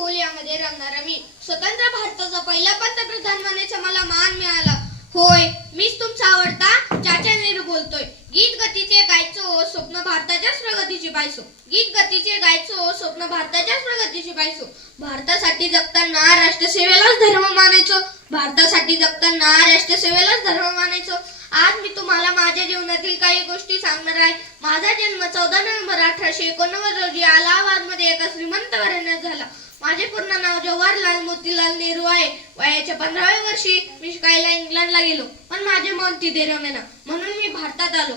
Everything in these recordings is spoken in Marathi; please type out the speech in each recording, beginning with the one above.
फूल यामध्ये रमणारा मी. स्वतंत्र भारताचा पहिला पंतप्रधान बनण्याचा मला मान मिळाला. होय, मीच तुमचा आवडता चाचा नेहरू बोलतोय. गीत गतीचे गायचो, स्वप्न भारताच्याच प्रगतीची पाहायचो. गीत गतीचे गायचो, स्वप्न भारताच्याच प्रगतीची पाहायचो. भारतासाठी जगताना राष्ट्रसेवेलाच धर्म मानायचो. भारतासाठी जगताना राष्ट्रसेवेलाच धर्म मानायचो. आज मी तुम्हाला माझ्या जीवनातील काही गोष्टी सांगणार आहे. माझा जन्म 14 नोव्हेंबर 1889 रोजी अलाहाबादमध्ये एका श्रीमंत घराण्यात झाला. माझे पूर्ण नाव जवाहरलाल मोतीलाल नेहरू आहे. वयाच्या 15व्या वर्षी मी शिकायला इंग्लंडला गेलो, पण माझे मन तिथे रमेना, म्हणून मी भारतात आलो.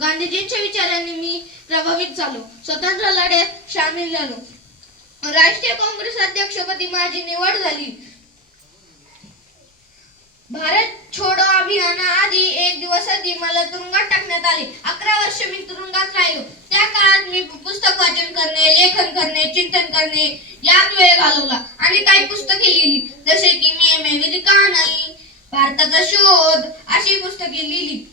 गांधीजींच्या विचारांनी मी प्रभावित झालो. स्वातंत्र्य लढ्यात सामील झालो. राष्ट्रीय काँग्रेस अध्यक्षपदी माझी निवड झाली. भारत छोडो अभियानाआधी एक दिवस आधी मला तुरुंगात टाकण्यात आले. 11 वर्ष मी तुरुंगात राहिलो. त्या काळात मी पुस्तक वाचन करणे, लेखन करणे, चिंतन करणे यात वेळ घालवला आणि काही पुस्तके लिहिली, जसे की मी अमेरिका नाही, भारताचा शोध अशी पुस्तके लिहिली.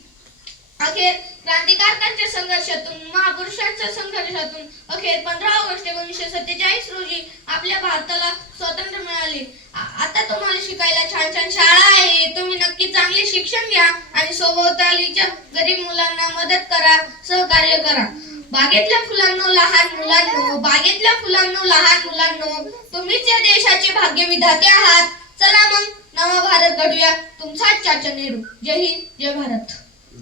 अखेर क्रांतिकारकांच्या संघर्षातून, महापुरुषांच्या संघर्षातून अखेर 15 ऑगस्ट 1947 रोजी आपल्या भारताला स्वातंत्र्य मिळाले. आता तुम्हाला शिकायला छान छान शाळा आहे. तुम्ही नक्की चांगले शिक्षण घ्या आणि सभोवतालीच्या गरीब मुलांना मदत करा, सहकार्य करा. बागेतल्या फुलांनो, लहान मुलांनो, बागेतल्या फुलांनो, लहान मुलांनो, तुम्हीच या देशाचे भाग्य विधाते आहात. चला मग नवा भारत घडूया. तुमचा चाचा नेहरू. जय हिंद, जय भारत.